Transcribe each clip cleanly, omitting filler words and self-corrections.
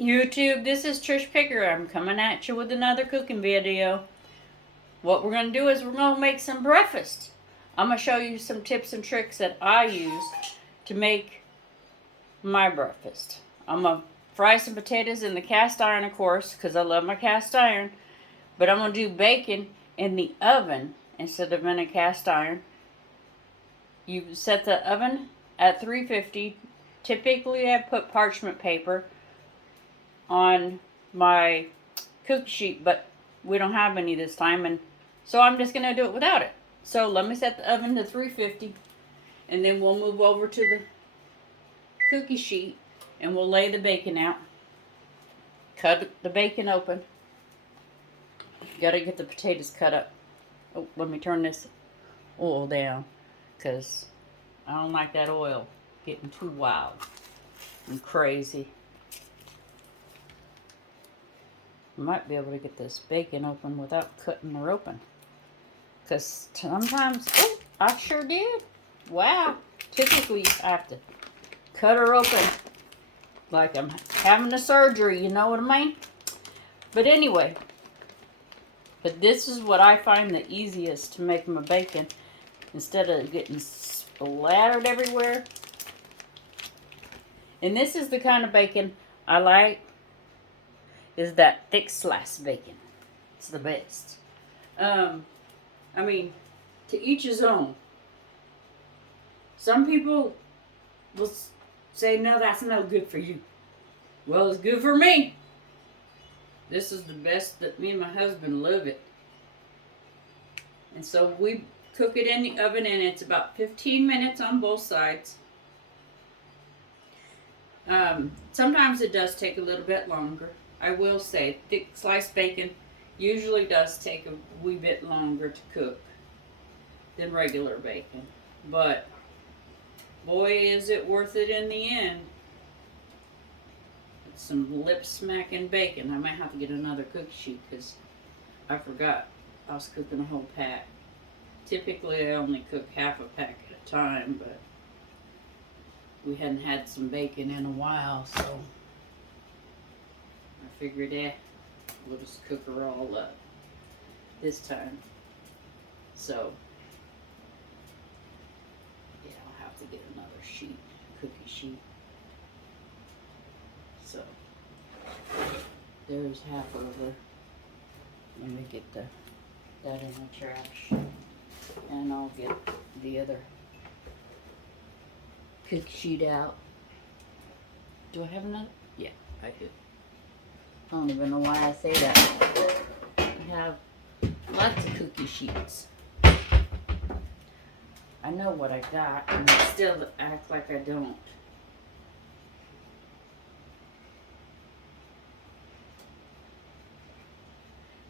YouTube, this is Trish Picker. I'm coming at you with another cooking video. What we're going to do is we're going to make some breakfast. I'm going to show you some tips and tricks that I use to make my breakfast. I'm going to fry some potatoes in the cast iron, of course, because I love my cast iron. But I'm going to do bacon in the oven instead of in a cast iron. You set the oven at 350. Typically, I put parchment paper on my cookie sheet, but we don't have any this time, and so I'm just gonna do it without it. So let me set the oven to 350, and then we'll move over to the cookie sheet and we'll lay the bacon out. Cut the bacon open. Gotta get the potatoes cut up. Oh, let me turn this oil down because I don't like that oil getting too wild and crazy. I might be able to get this bacon open without cutting her open. Because sometimes, oh, I sure did. Wow. Typically, I have to cut her open like I'm having a surgery, you know what I mean? But anyway, this is what I find the easiest to make my bacon instead of getting splattered everywhere. And this is the kind of bacon I like. Is that thick slice bacon. It's the best. I mean, to each his own. Some people will say, no, that's no good for you. Well, it's good for me. This is the best that me and my husband love it. And so we cook it in the oven, and it's about 15 minutes on both sides. Sometimes it does take a little bit longer. I will say, thick sliced bacon usually does take a wee bit longer to cook than regular bacon. But, boy, is it worth it in the end. It's some lip-smacking bacon. I might have to get another cookie sheet because I forgot I was cooking a whole pack. Typically, I only cook half a pack at a time, but we hadn't had some bacon in a while, so I figured we'll just cook her all up this time. So, yeah, I'll have to get another sheet, cookie sheet. So, there's half of her. Let me get that in the trash. And I'll get the other cookie sheet out. Do I have another? Yeah, I do. I don't even know why I say that. I have lots of cookie sheets. I know what I got, and I still act like I don't.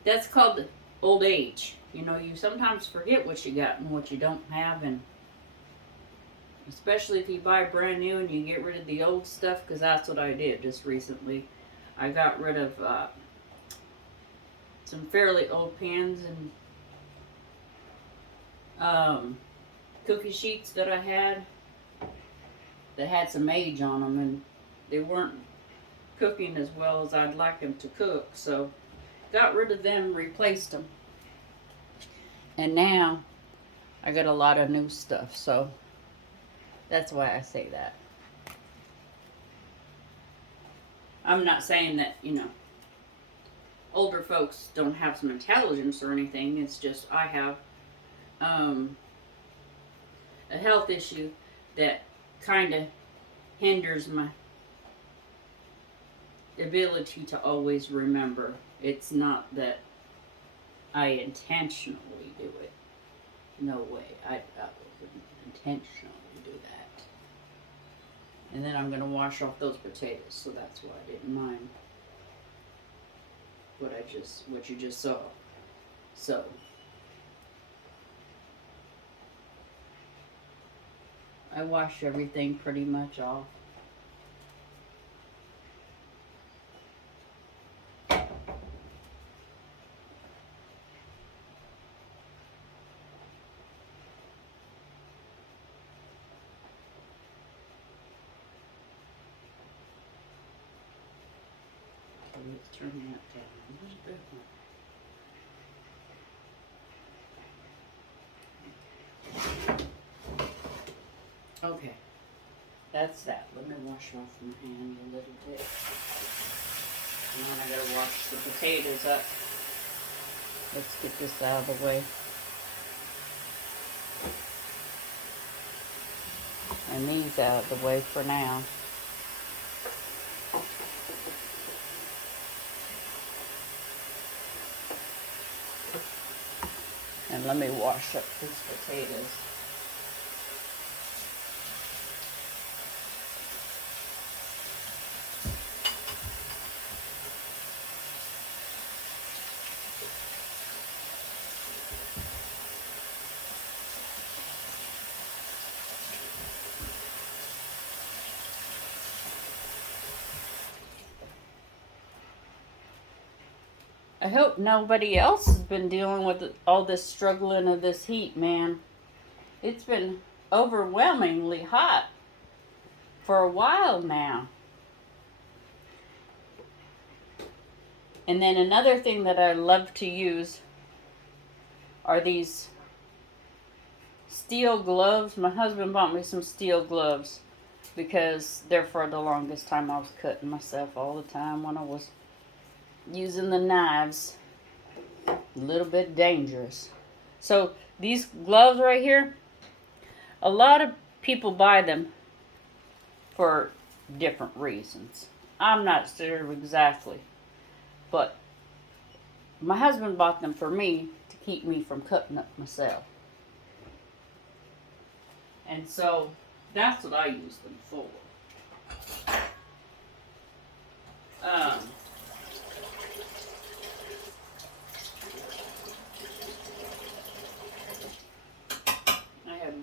That's called old age. You know, you sometimes forget what you got and what you don't have, and especially if you buy brand new and you get rid of the old stuff, because that's what I did just recently. I got rid of some fairly old pans and cookie sheets that I had that had some age on them, and they weren't cooking as well as I'd like them to cook, so got rid of them, replaced them, and now I got a lot of new stuff, so that's why I say that. I'm not saying that, you know, older folks don't have some intelligence or anything. It's just I have a health issue that kind of hinders my ability to always remember. It's not that I intentionally do it. No way. I wouldn't intentionally do that. And then I'm going to wash off those potatoes, so that's why I didn't mind what you just saw. So, I wash everything pretty much off. let's turn that down a little bit more. Okay, that's that. Let me wash off my hand a little bit. And then I gotta wash the potatoes up. Let's get this out of the way. And these out of the way for now. And let me wash up these potatoes. I hope nobody else has been dealing with all this struggling of this heat, man. It's been overwhelmingly hot for a while now. And then another thing that I love to use are these steel gloves. My husband bought me some steel gloves because they're for the longest time I was cutting myself all the time when I was using the knives. A little bit dangerous. So these gloves right here, a lot of people buy them for different reasons. I'm not sure exactly, but my husband bought them for me to keep me from cutting up myself. And so that's what I use them for. I had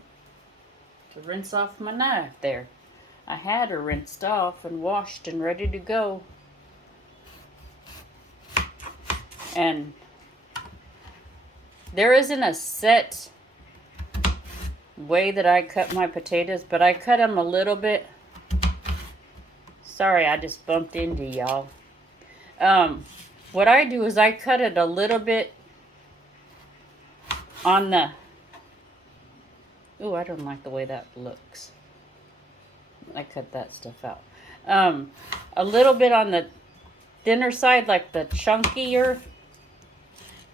to rinse off my knife there. I had her rinsed off and washed and ready to go. And there isn't a set way that I cut my potatoes, but I cut them a little bit. Sorry, I just bumped into y'all. What I do is I cut it a little bit on the... Ooh, I don't like the way that looks. I cut that stuff out. A little bit on the thinner side, like the chunkier.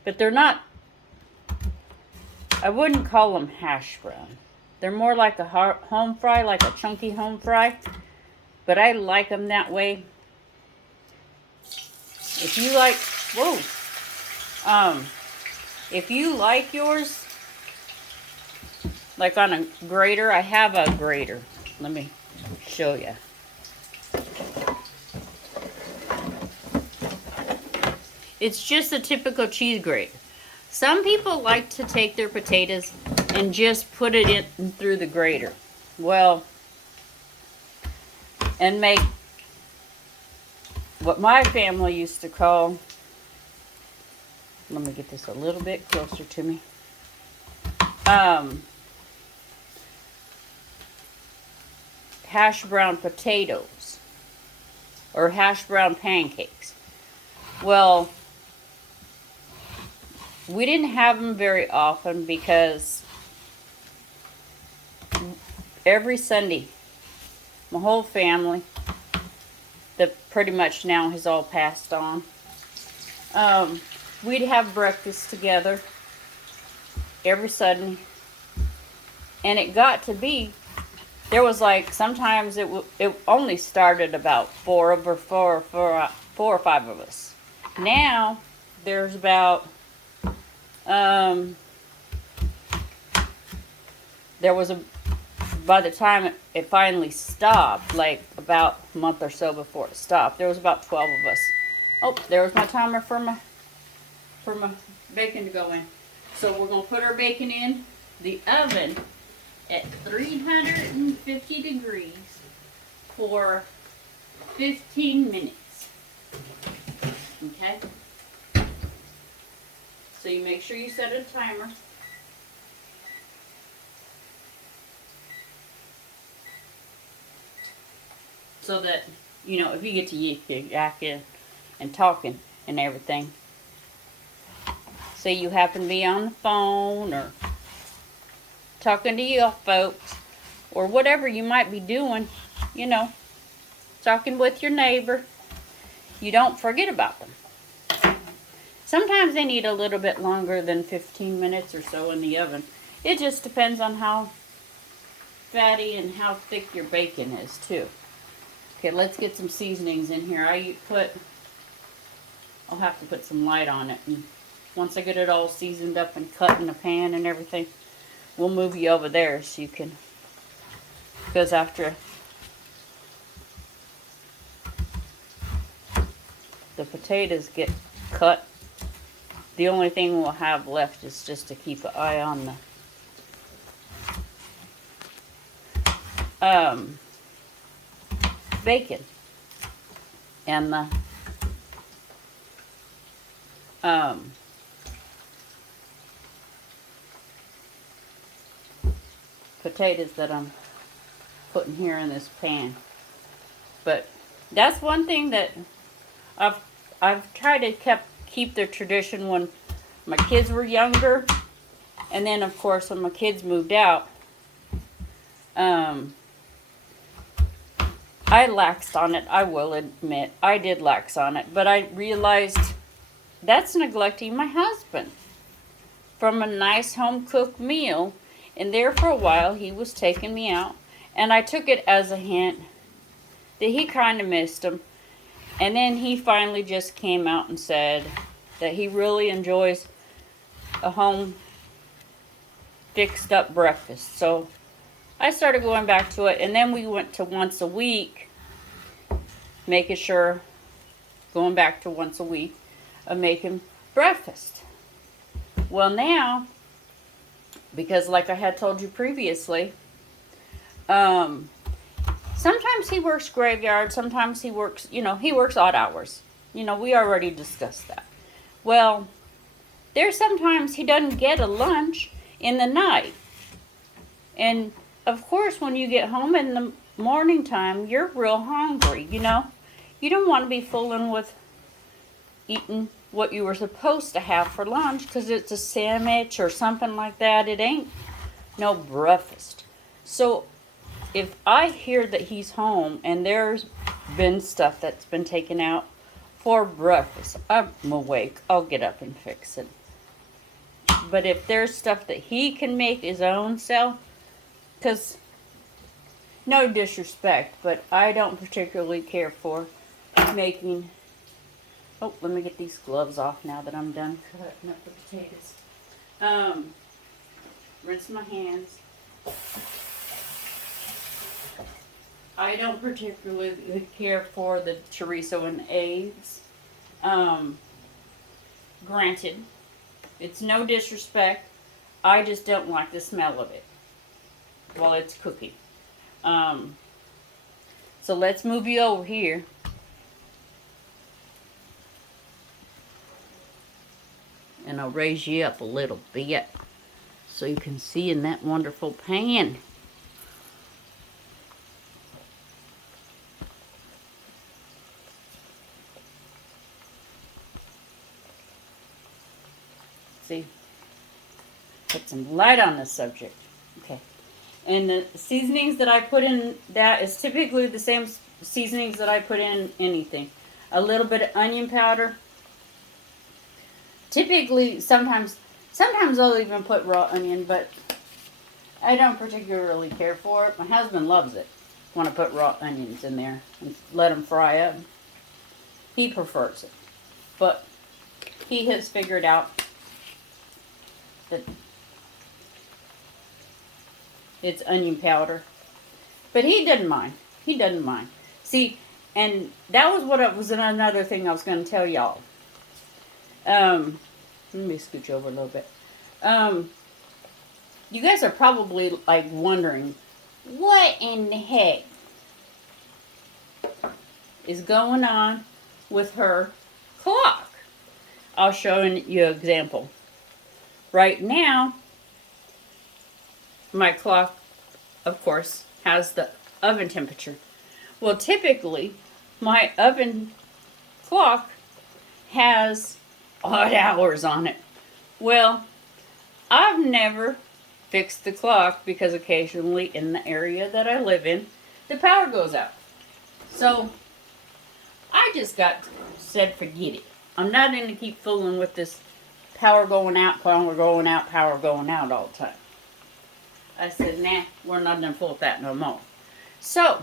But they're not... I wouldn't call them hash brown. They're more like a home fry, like a chunky home fry. But I like them that way. If you like... Whoa! If you like yours, like on a grater, I have a grater. Let me show you. It's just a typical cheese grater. Some people like to take their potatoes and just put it in through the grater. Well, and make what my family used to call, let me get this a little bit closer to me, hash brown potatoes or hash brown pancakes. Well, we didn't have them very often because every Sunday, my whole family, that pretty much now has all passed on, we'd have breakfast together every Sunday. And it got to be, there was like, sometimes it only started about four or five of us. Now, there's about, there was by the time it finally stopped, like about a month or so before it stopped, there was about 12 of us. Oh, there was my timer for my bacon to go in. So we're going to put our bacon in the oven at 350 degrees for 15 minutes. Okay? So you make sure you set a timer. So that, you know, if you get to yakking, and talking and everything. Say you happen to be on the phone or talking to your folks or whatever you might be doing, you know, talking with your neighbor, you don't forget about them. Sometimes they need a little bit longer than 15 minutes or so in the oven. It just depends on how fatty and how thick your bacon is too. Okay, let's get some seasonings in here. I'll have to put some light on it. And once I get it all seasoned up and cut in the pan and everything, we'll move you over there so you can, because after the potatoes get cut, the only thing we'll have left is just to keep an eye on the bacon and the potatoes that I'm putting here in this pan. But that's one thing that I've tried to keep the tradition when my kids were younger, and then of course when my kids moved out, I laxed on it. I will admit I did lax on it, but I realized that's neglecting my husband from a nice home cooked meal. And there for a while he was taking me out, and I took it as a hint that he kind of missed him. And then he finally just came out and said that he really enjoys a home fixed up breakfast. So I started going back to it, and then we went to once a week, going back to once a week of making breakfast. Well, now, because like I had told you previously, sometimes he works graveyard, sometimes he works odd hours. We already discussed that. Well, there's sometimes he doesn't get a lunch in the night. And of course, when you get home in the morning time, you're real hungry, You don't want to be fooling with eating what you were supposed to have for lunch because it's a sandwich or something like that. It ain't no breakfast. So if I hear that he's home and there's been stuff that's been taken out for breakfast, I'm awake. I'll get up and fix it. But if there's stuff that he can make his own self, because no disrespect, but I don't particularly care for making. Oh, let me get these gloves off now that I'm done cutting up the potatoes. Rinse my hands. I don't particularly care for the chorizo and eggs. Granted, it's no disrespect. I just don't like the smell of it while it's cooking. So let's move you over here. And I'll raise you up a little bit so you can see in that wonderful pan. See? Put some light on the subject. Okay. And the seasonings that I put in that is typically the same seasonings that I put in anything. A little bit of onion powder. Typically, sometimes I'll even put raw onion, but I don't particularly care for it. My husband loves it when I put raw onions in there and let them fry up. He prefers it. But he has figured out that it's onion powder. But he doesn't mind. See, and that was another thing I was going to tell y'all. Let me scooch over a little bit. You guys are probably like wondering, what in the heck is going on with her clock? I'll show you an example. Right now, my clock, of course, has the oven temperature. Well, typically, my oven clock has odd hours on it. Well, I've never fixed the clock because occasionally in the area that I live in, the power goes out. So I just said forget it. I'm not going to keep fooling with this power going out, power going out, power going out all the time. I said, nah, we're not going to fool with that no more. So,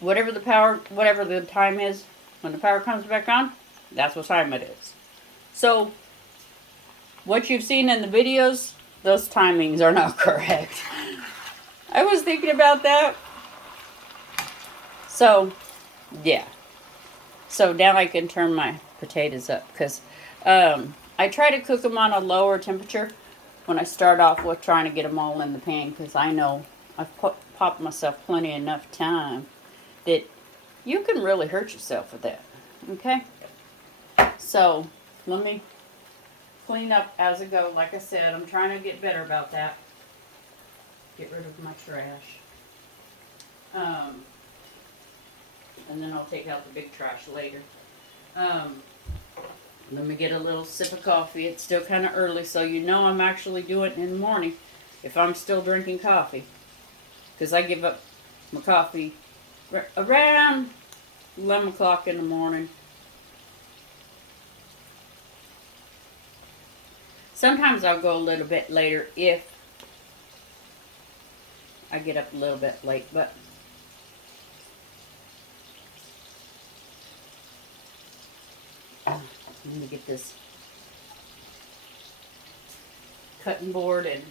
whatever the time is, when the power comes back on, that's what time it is. So, what you've seen in the videos, those timings are not correct. I was thinking about that. So, yeah. So now I can turn my potatoes up because I try to cook them on a lower temperature when I start off with trying to get them all in the pan, because I know I've popped myself plenty enough time that you can really hurt yourself with that. Okay? So let me clean up as I go. Like I said, I'm trying to get better about that. Get rid of my trash. And then I'll take out the big trash later. Let me get a little sip of coffee. It's still kind of early, so you know I'm actually doing it in the morning if I'm still drinking coffee. Because I give up my coffee around 11 o'clock in the morning. Sometimes I'll go a little bit later if I get up a little bit late, but let me get this cutting board and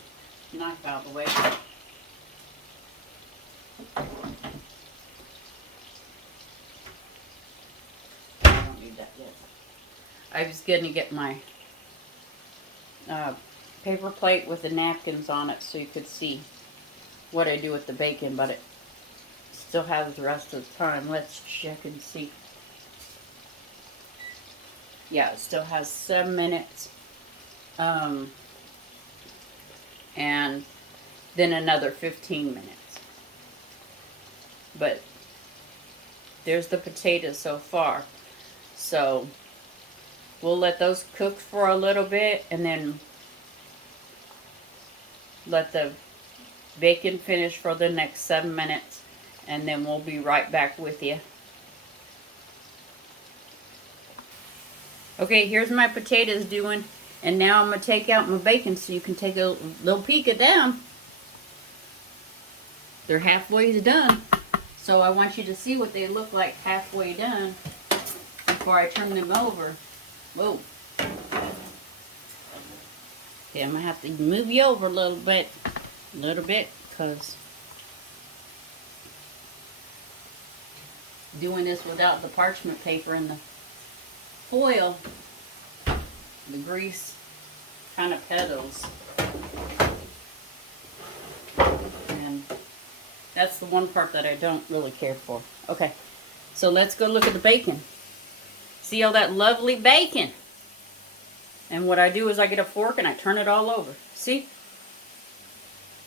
knife out of the way. I don't need that yet. I was going to get my paper plate with the napkins on it so you could see what I do with the bacon, but it still has the rest of the time. Let's check and see. Yeah, it still has 7 minutes. And then another 15 minutes. But there's the potatoes so far. So we'll let those cook for a little bit and then let the bacon finish for the next 7 minutes. And then we'll be right back with you. Okay, here's my potatoes doing, and now I'm going to take out my bacon so you can take a little peek at them. They're halfway done, so I want you to see what they look like halfway done before I turn them over. Whoa. Okay, I'm going to have to move you over a little bit, because doing this without the parchment paper and the foil, the grease kind of petals, and that's the one part that I don't really care for. Okay, so let's go look at the bacon. See all that lovely bacon? And what I do is I get a fork and I turn it all over. See?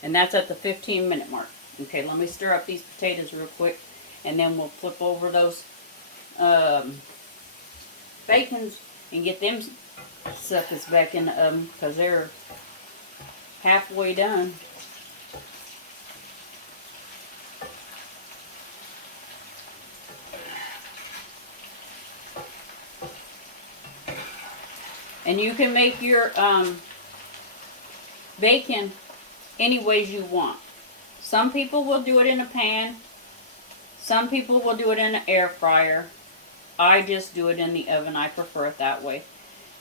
And that's at the 15-minute mark. Okay, let me stir up these potatoes real quick, and then we'll flip over those bacons and get them suckers back in the oven because they're halfway done. And you can make your bacon any ways you want. Some people will do it in a pan. Some people will do it in an air fryer. I just do it in the oven. I prefer it that way.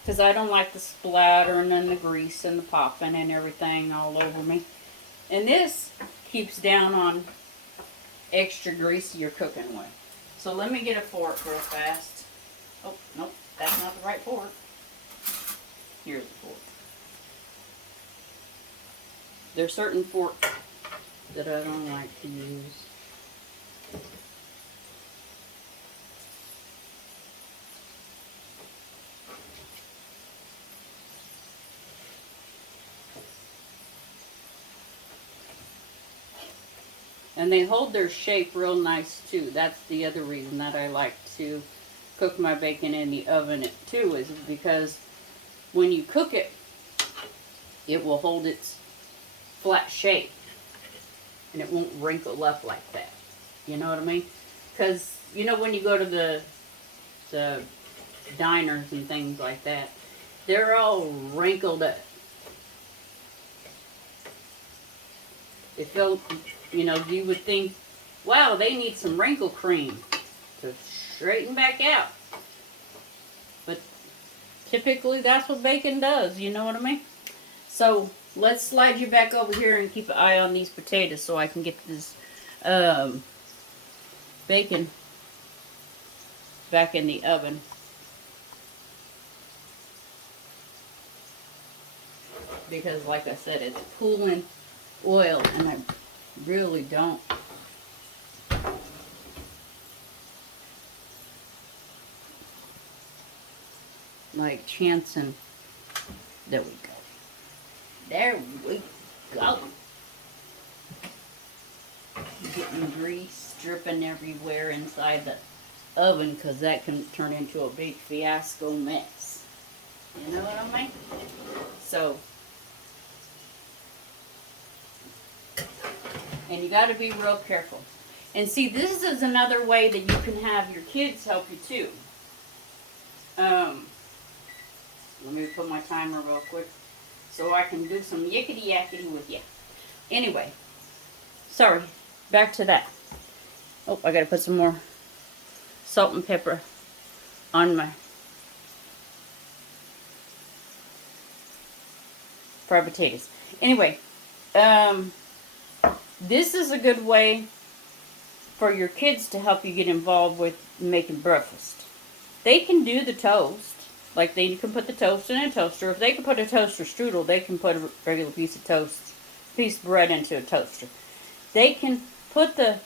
Because I don't like the splattering and the grease and the popping and everything all over me. And this keeps down on extra grease you're cooking with. So let me get a fork real fast. Oh, nope, that's not the right fork. Here's the fork. There's certain forks that I don't like to use. And they hold their shape real nice too. That's the other reason that I like to cook my bacon in the oven too is because when you cook it, it will hold its flat shape and it won't wrinkle up like that. You know what I mean? Because, you know, when you go to the diners and things like that, they're all wrinkled up. It felt, you know, you would think, wow, they need some wrinkle cream to straighten back out. But typically that's what bacon does, you know what I mean? So let's slide you back over here and keep an eye on these potatoes so I can get this bacon back in the oven. Because like I said, it's pooling oil and I really don't like chancing. There we go. There we go. Getting grease dripping everywhere inside the oven because that can turn into a big fiasco mess. You know what I mean? So, and you got to be real careful. And see, this is another way that you can have your kids help you too. Let me put my timer real quick so I can do some yickety yakety with you. Anyway, sorry, back to that. Oh, I gotta put some more salt and pepper on my fried potatoes. Anyway, this is a good way for your kids to help you get involved with making breakfast. They can do the toast. Like they can put the toast in a toaster. If they can put a toaster strudel, they can put a regular piece of toast, piece of bread into a toaster. They can put the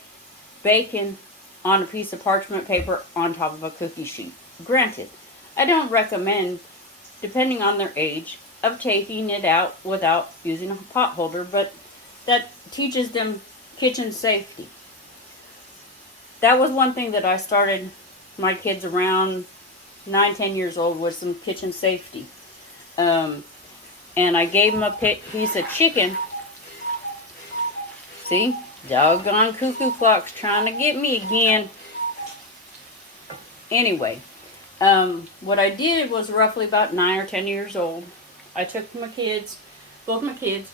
bacon on a piece of parchment paper on top of a cookie sheet. Granted, I don't recommend, depending on their age, of taking it out without using a pot holder, but that teaches them kitchen safety. That was one thing that I started my kids around 9-10 years old with some kitchen safety. And I gave them a piece of chicken. See? Doggone cuckoo clock's trying to get me again. Anyway, what I did was roughly about 9 or 10 years old. I took my kids, both my kids,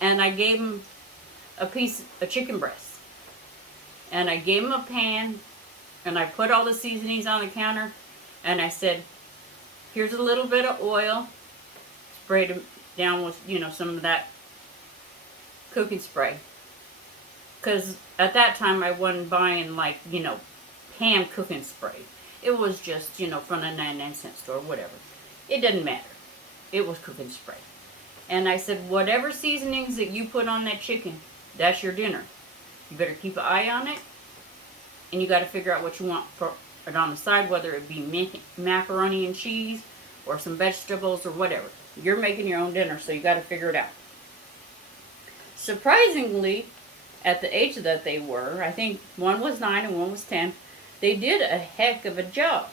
and I gave them a chicken breast. And I gave them a pan, and I put all the seasonings on the counter, and I said, here's a little bit of oil, sprayed them down with, you know, some of that cooking spray. Because at that time I wasn't buying like, you know, pan cooking spray. It was just, you know, from a 99-cent store, whatever. It didn't matter. It was cooking spray. And I said, whatever seasonings that you put on that chicken, that's your dinner. You better keep an eye on it. And you got to figure out what you want for it on the side, whether it be macaroni and cheese or some vegetables or whatever. You're making your own dinner, so you got to figure it out. Surprisingly, at the age that they were, I think one was 9 and one was 10, they did a heck of a job.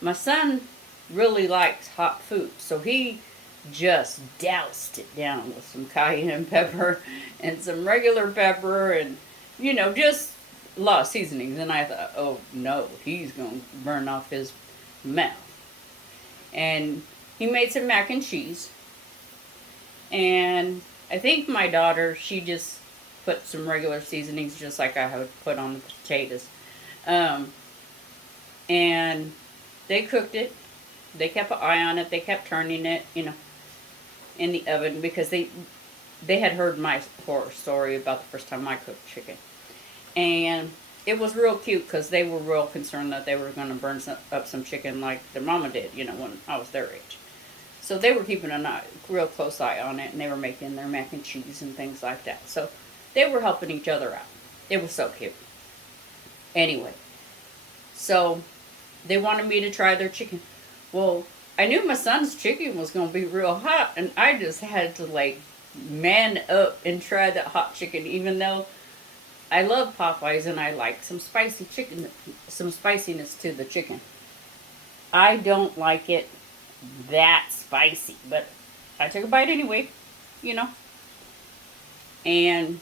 My son really likes hot food, so he just doused it down with some cayenne pepper and some regular pepper and, you know, just a lot of seasonings. And I thought, oh no, he's going to burn off his mouth. And he made some mac and cheese. And I think my daughter, she just put some regular seasonings just like I would put on the potatoes. And they cooked it. They kept an eye on it. They kept turning it, you know, in the oven because they had heard my horror story about the first time I cooked chicken. And it was real cute because they were real concerned that they were going to burn up some chicken like their mama did, you know, when I was their age. So they were keeping a real close eye on it, and they were making their mac and cheese and things like that. So they were helping each other out. It was so cute. Anyway, so they wanted me to try their chicken. Well, I knew my son's chicken was going to be real hot, and I just had to, like, man up and try that hot chicken, even though I love Popeyes and I like some spicy chicken, some spiciness to the chicken. I don't like it that spicy, but I took a bite anyway, you know. And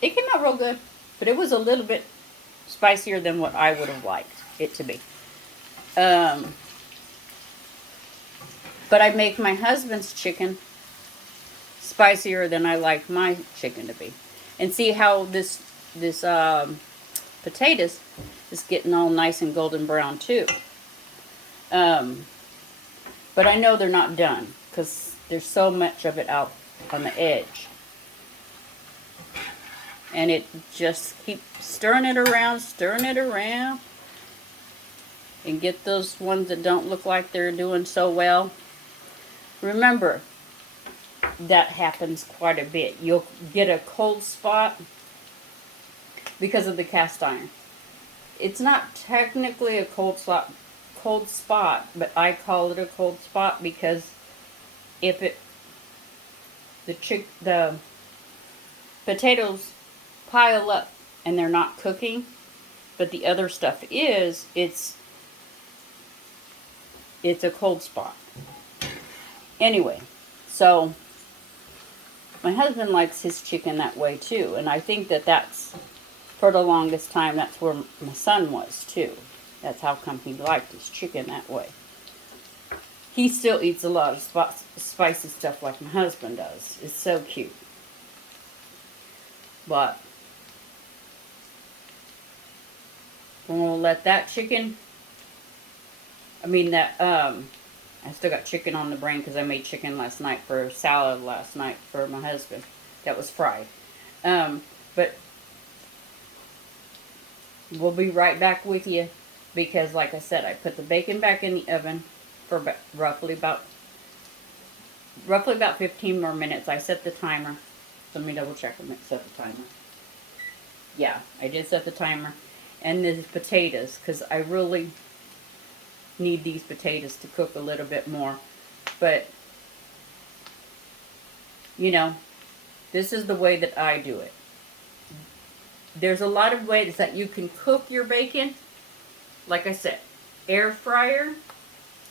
it came out real good, but it was a little bit spicier than what I would have liked it to be. But I make my husband's chicken spicier than I like my chicken to be. And see how this potatoes is getting all nice and golden brown too. But I know they're not done because there's so much of it out on the edge. And it just keep stirring it around, and get those ones that don't look like they're doing so well. Remember, that happens quite a bit. You'll get a cold spot because of the cast iron. It's not technically a cold spot, but I call it a cold spot because if the potatoes pile up and they're not cooking, but the other stuff is, it's a cold spot. Anyway, so my husband likes his chicken that way too, and I think that's, for the longest time, that's where my son was too. That's how come he liked his chicken that way. He still eats a lot of spicy stuff like my husband does. It's so cute. But we're going to let that chicken, I still got chicken on the brain because I made chicken last night for a salad last night for my husband. That was fried. But we'll be right back with you because, like I said, I put the bacon back in the oven for roughly about 15 more minutes. I set the timer. Let me double check and set the timer. Yeah, I did set the timer. And the potatoes, because I really need these potatoes to cook a little bit more. But, you know, this is the way that I do it. There's a lot of ways that you can cook your bacon. Like I said, air fryer.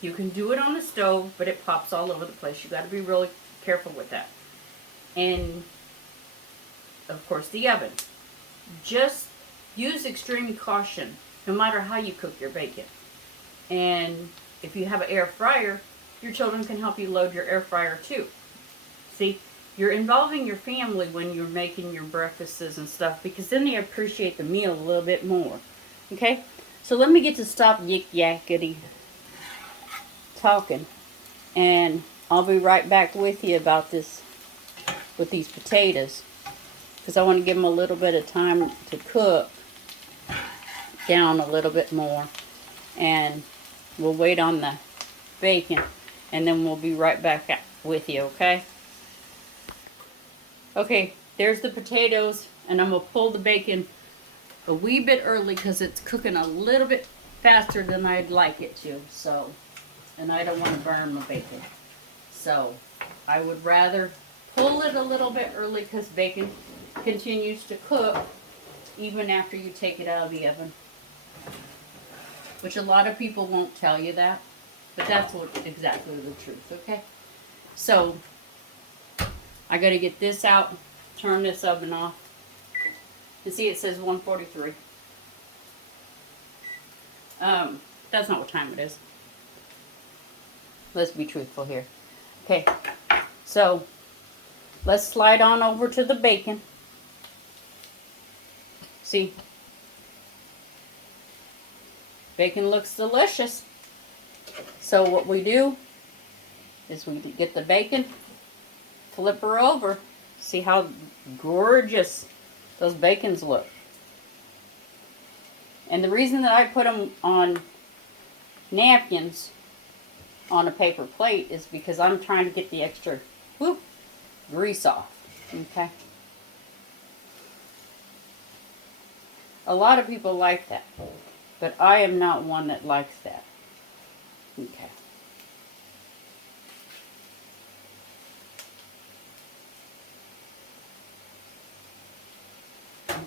You can do it on the stove, but it pops all over the place. You got to be really careful with that. And, of course, the oven. Just use extreme caution, no matter how you cook your bacon. And if you have an air fryer, your children can help you load your air fryer too. See, you're involving your family when you're making your breakfasts and stuff, because then they appreciate the meal a little bit more. Okay? So let me get to stop yik-yakety talking, and I'll be right back with you about this, with these potatoes, because I want to give them a little bit of time to cook down a little bit more, and we'll wait on the bacon, and then we'll be right back with you, okay? Okay, there's the potatoes, and I'm going to pull the bacon a wee bit early because it's cooking a little bit faster than I'd like it to, so, and I don't want to burn my bacon. So, I would rather pull it a little bit early because bacon continues to cook even after you take it out of the oven. Which a lot of people won't tell you that, but that's exactly the truth, okay? So, I got to get this out, turn this oven off. You see it says 143. That's not what time it is. Let's be truthful here. Okay, so let's slide on over to the bacon. See, bacon looks delicious. So what we do is we get the bacon, flip her over. See how gorgeous those bacons look. And the reason that I put them on napkins on a paper plate is because I'm trying to get the extra grease off. Okay. A lot of people like that, but I am not one that likes that. Okay. Okay.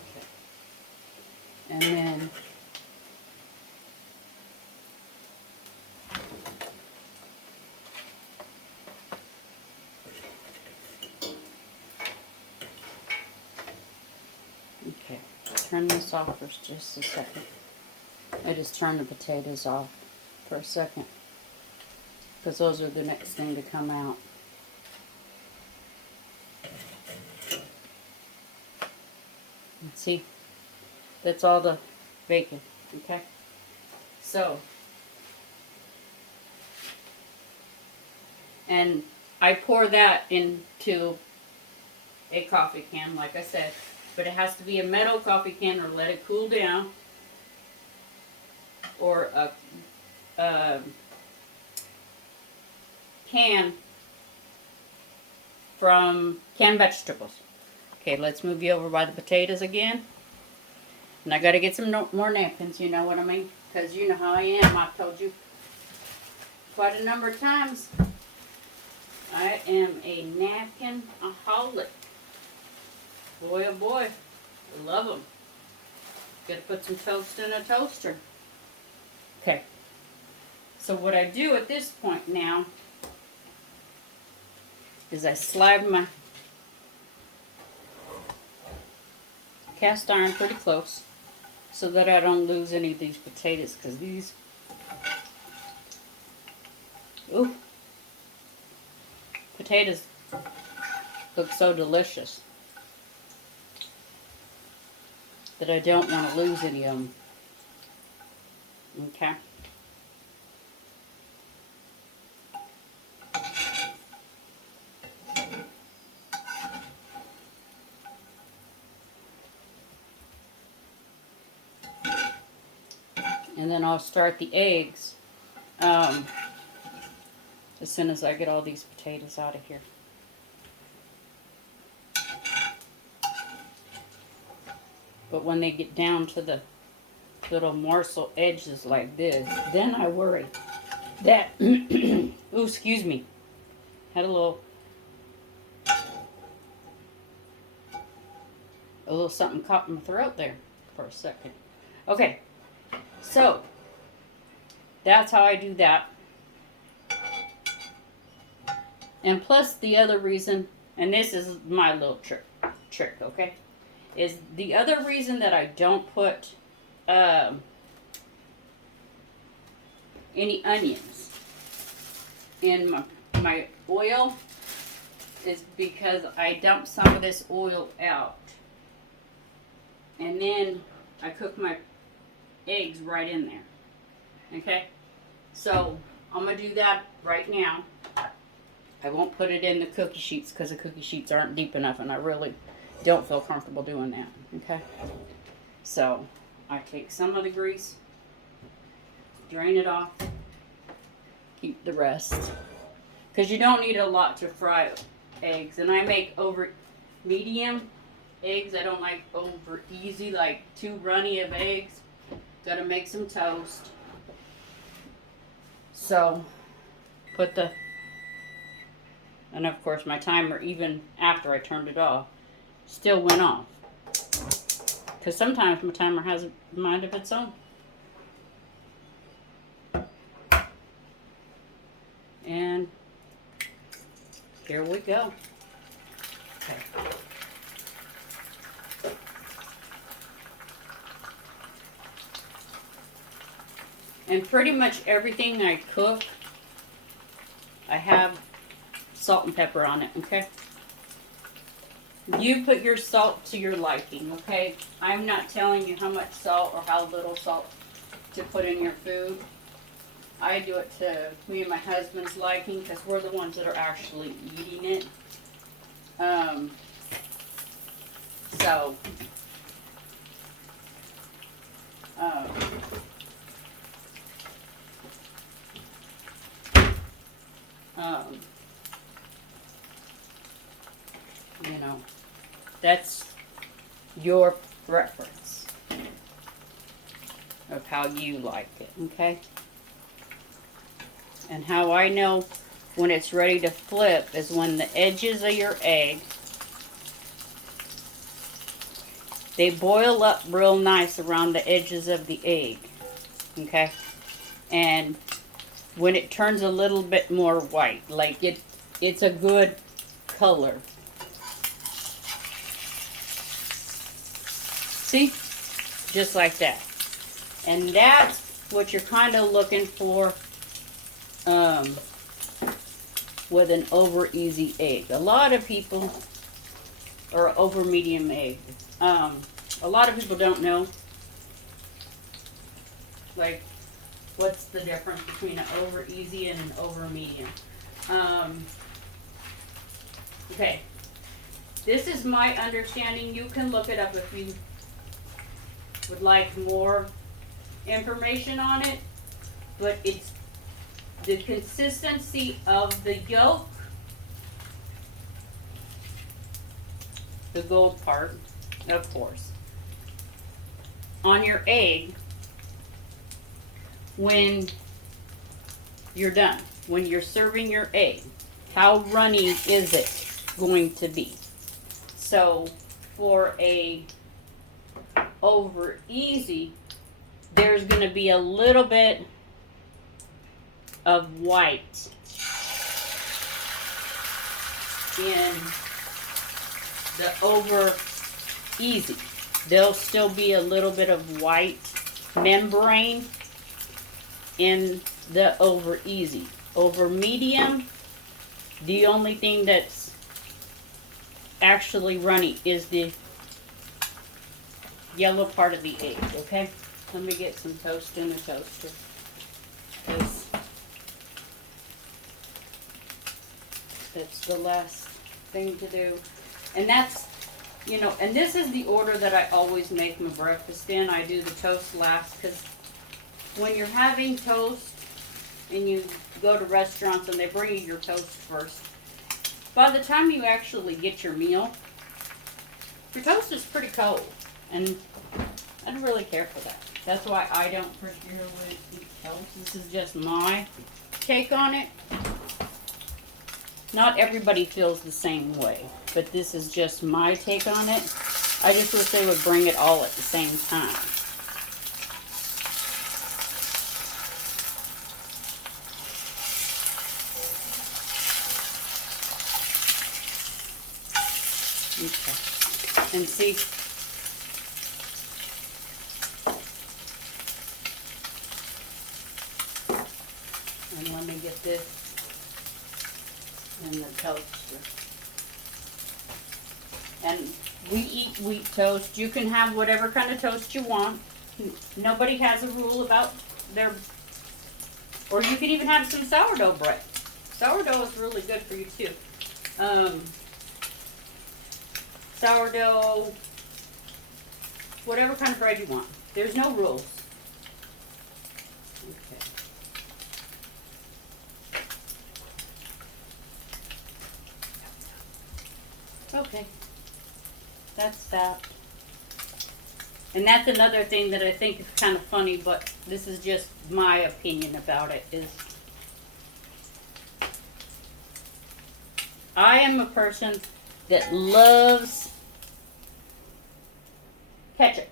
turn this off for just a second. I just turned the potatoes off for a second, because those are the next thing to come out. And see, that's all the bacon, okay? So, and I pour that into a coffee can, like I said, but it has to be a metal coffee can, or let it cool down, or a can from canned vegetables. Okay, let's move you over by the potatoes again. And I got to get some more napkins, you know what I mean? Because you know how I am. I've told you quite a number of times. I am a napkin-aholic. Boy, oh boy. I love them. Got to put some toast in a toaster. Okay. So what I do at this point now is I slide my cast iron pretty close so that I don't lose any of these potatoes, because these, ooh, potatoes look so delicious that I don't want to lose any of them. Okay. And then I'll start the eggs as soon as I get all these potatoes out of here. But when they get down to the little morsel edges like this, then I worry that, ooh, excuse me, had a little something caught in my throat there for a second. Okay, so that's how I do that. And plus the other reason, and this is my little trick, okay, is the other reason that I don't put any onions in my oil is because I dump some of this oil out, and then I cook my eggs right in there. Okay, so I'm gonna do that right now. I won't put it in the cookie sheets because the cookie sheets aren't deep enough, and I really don't feel comfortable doing that. Okay, so I take some of the grease, drain it off, keep the rest, because you don't need a lot to fry eggs. And I make over medium eggs. I don't like over easy, like too runny of eggs. Gotta make some toast. So put the, and of course my timer, even after I turned it off, still went off, because sometimes my timer has a mind of its own. And here we go. Okay. And pretty much everything I cook, I have salt and pepper on it, okay? You put your salt to your liking, okay? I'm not telling you how much salt or how little salt to put in your food. I do it to me and my husband's liking, because we're the ones that are actually eating it. So, you know, that's your preference of how you like it, okay? And how I know when it's ready to flip is when the edges of your egg, they boil up real nice around the edges of the egg, okay? And when it turns a little bit more white, like it's a good color. See? just like that. And that's what you're kind of looking for with an over easy egg. A lot of people, or over medium egg, a lot of people don't know, like, what's the difference between an over easy and an over medium. Okay, this is my understanding. You can look it up if you would like more information on it, but it's the consistency of the yolk, the gold part, of course, on your egg when you're done, when you're serving your egg. How runny is it going to be? So for a over easy, there's going to be a little bit of white in the over easy. There'll still be a little bit of white membrane in the over easy. Over medium, the only thing that's actually runny is the yellow part of the egg, okay? Let me get some toast in the toaster. That's the last thing to do. And that's, you know, and this is the order that I always make my breakfast in. I do the toast last, because when you're having toast and you go to restaurants and they bring you your toast first, by the time you actually get your meal, your toast is pretty cold. And I don't really care for that. That's why I don't particularly eat toast. This is just my take on it. Not everybody feels the same way, but this is just my take on it. I just wish they would bring it all at the same time. Okay. And see, and let me get this in the toaster. And we eat wheat toast. You can have whatever kind of toast you want. Nobody has a rule about their, or you could even have some sourdough bread. Sourdough is really good for you too. Sourdough, whatever kind of bread you want. There's no rules. Okay. Okay, that's that. And that's another thing that I think is kind of funny, but this is just my opinion about it, is I am a person that loves ketchup.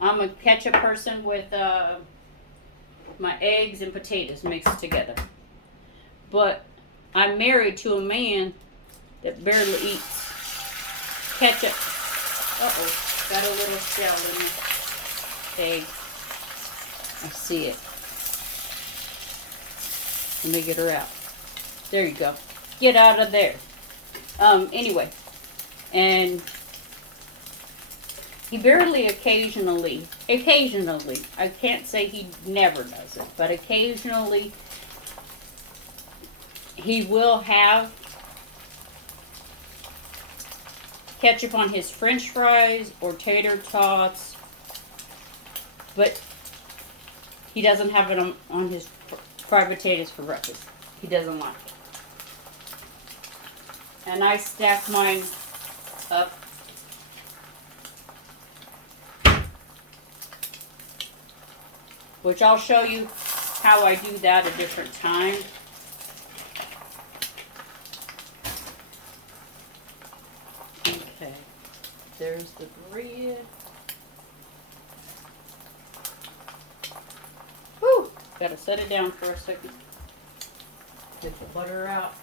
I'm a ketchup person with my eggs and potatoes mixed together. But I'm married to a man that barely eats ketchup. Uh-oh, got a little shell in the egg. I see it. Let me get her out. There you go. Get out of there. Anyway, and he barely occasionally, I can't say he never does it, but occasionally he will have ketchup on his French fries or tater tots, but he doesn't have it on his fried potatoes for breakfast. He doesn't like it. And I stack mine up. Which I'll show you how I do that a different time. Okay, there's the bread. Whew, gotta set it down for a second. Get the butter out.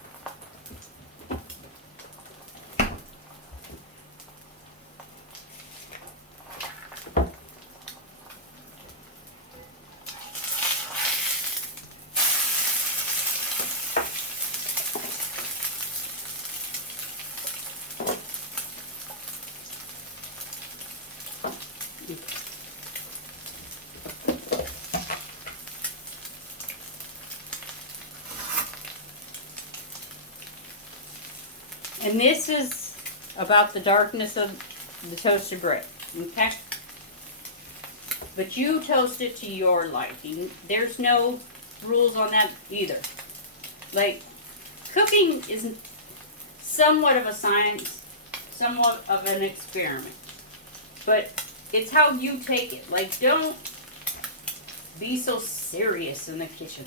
And this is about the darkness of the toasted bread, okay? But you toast it to your liking. There's no rules on that either. Like, cooking is somewhat of a science, somewhat of an experiment. But it's how you take it. Like, don't be so serious in the kitchen.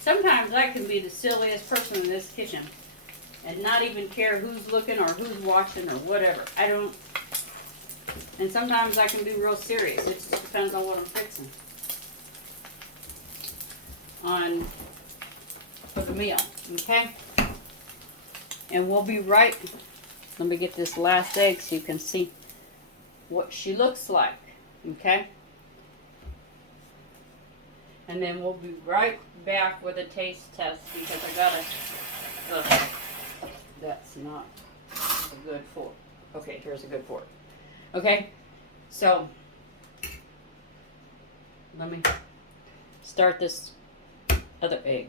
Sometimes I can be the silliest person in this kitchen and not even care who's looking or who's watching or whatever. I don't. And sometimes I can be real serious. It just depends on what I'm fixing. For the meal, okay? And we'll be right. Let me get this last egg so you can see what she looks like, okay? And then we'll be right back with a taste test because I gotta. That's not a good fork. Okay, here's a good fork. Okay, so let me start this other egg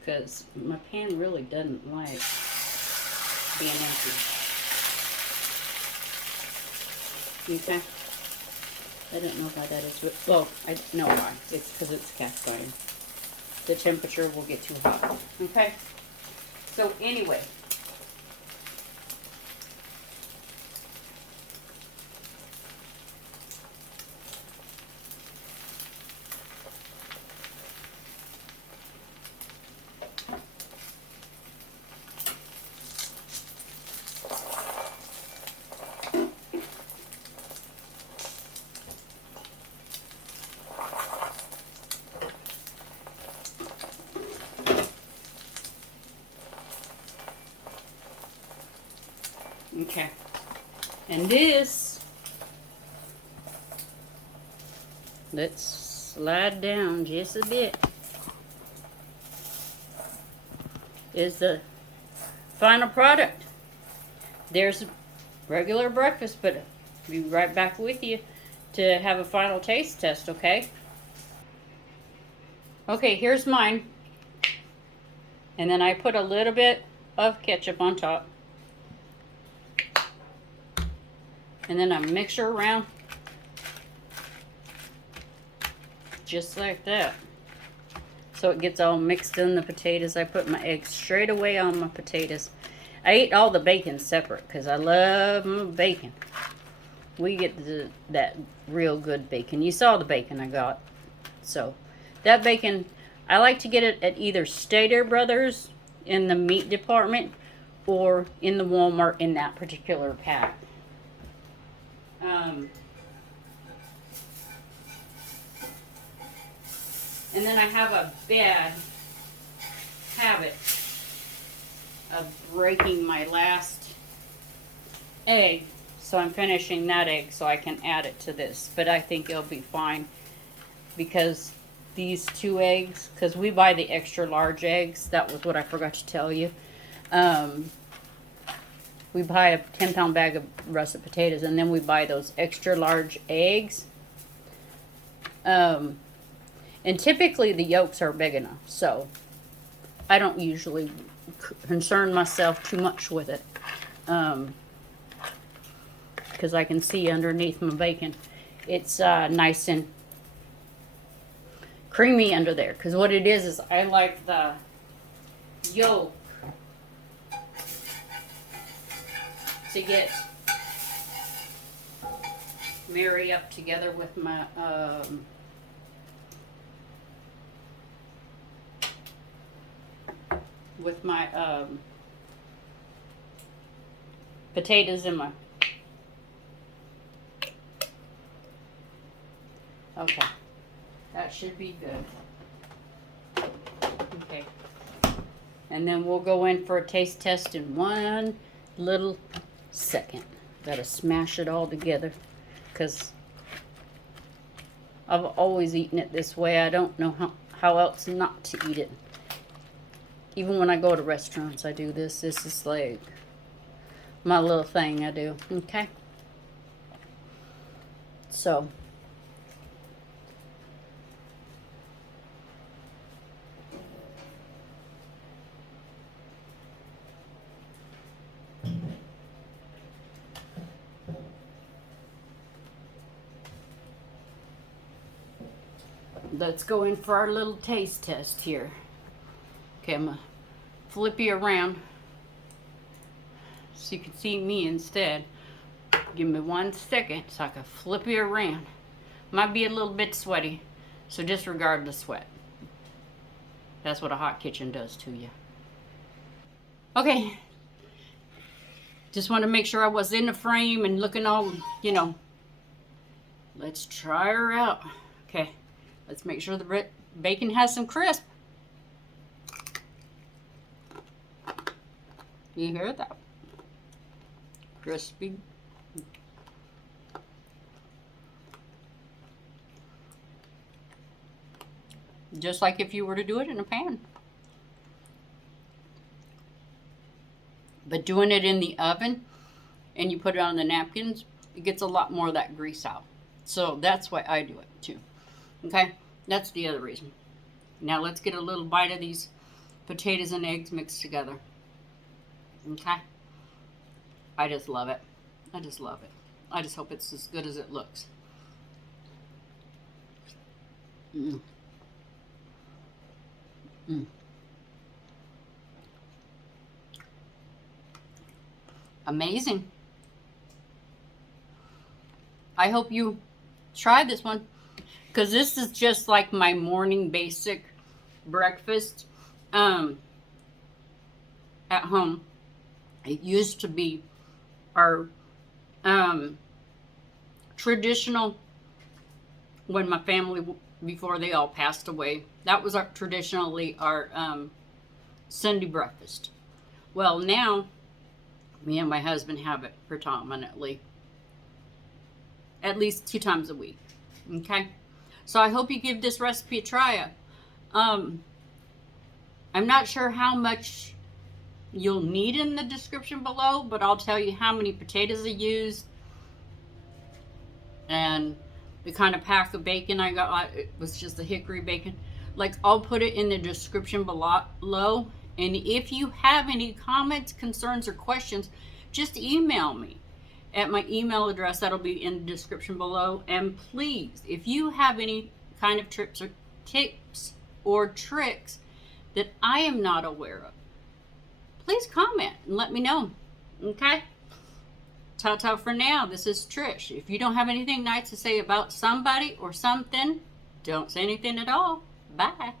because my pan really doesn't like being empty. Okay, I don't know why that is, but well, I know why. It's because it's cast iron. The temperature will get too hot. Okay, so anyway. Okay, and this, let's slide down just a bit, is the final product. There's regular breakfast, but I'll be right back with you to have a final taste test, okay? Okay, here's mine. And then I put a little bit of ketchup on top. And then I mix her around just like that. So it gets all mixed in the potatoes. I put my eggs straight away on my potatoes. I ate all the bacon separate because I love my bacon. We get that real good bacon. You saw the bacon I got. So that bacon, I like to get it at either Stater Brothers in the meat department or in the Walmart in that particular pack. And then I have a bad habit of breaking my last egg. So I'm finishing that egg so I can add it to this. But I think it'll be fine because these 2 eggs, because we buy the extra large eggs. That was what I forgot to tell you. We buy a 10-pound bag of russet potatoes, and then we buy those extra large eggs. And typically the yolks are big enough, so I don't usually concern myself too much with it. Because I can see underneath my bacon, it's nice and creamy under there. Because what it is I like the yolk to get marry up together with my potatoes and my okay, that should be good. Okay, and then we'll go in for a taste test in 1 little second. Gotta smash it all together because I've always eaten it this way. I don't know how else not to eat it. Even when I go to restaurants, I do this. This is like my little thing I do. Okay? So, let's go in for our little taste test here. Okay, I'm gonna flip you around so you can see me instead. Give me 1 second so I can flip you around. Might be a little bit sweaty, so disregard the sweat. That's what a hot kitchen does to you. Okay, just want to make sure I was in the frame and looking all, you know. Let's try her out. Okay, let's make sure the bacon has some crisp. You hear that? Crispy. Just like if you were to do it in a pan. But doing it in the oven and you put it on the napkins, it gets a lot more of that grease out. So that's why I do it too. Okay, that's the other reason. Now let's get a little bite of these potatoes and eggs mixed together. Okay, I just love it. I just love it. I just hope it's as good as it looks. Mm. Mm. Amazing. I hope you try this one, because this is just like my morning basic breakfast at home. It used to be our traditional, when my family, before they all passed away, that was traditionally our Sunday breakfast. Well, now me and my husband have it predominantly at least 2 times a week. Okay, so I hope you give this recipe a try. I'm not sure how much you'll need in the description below, but I'll tell you how many potatoes I used and the kind of pack of bacon I got. It was just the hickory bacon. Like, I'll put it in the description below. And if you have any comments, concerns, or questions, just email me at my email address. That'll be in the description below. And please, if you have any kind of tips or tricks that I am not aware of, please comment and let me know. Okay? Ta-ta for now. This is Trish. If you don't have anything nice to say about somebody or something, don't say anything at all. Bye.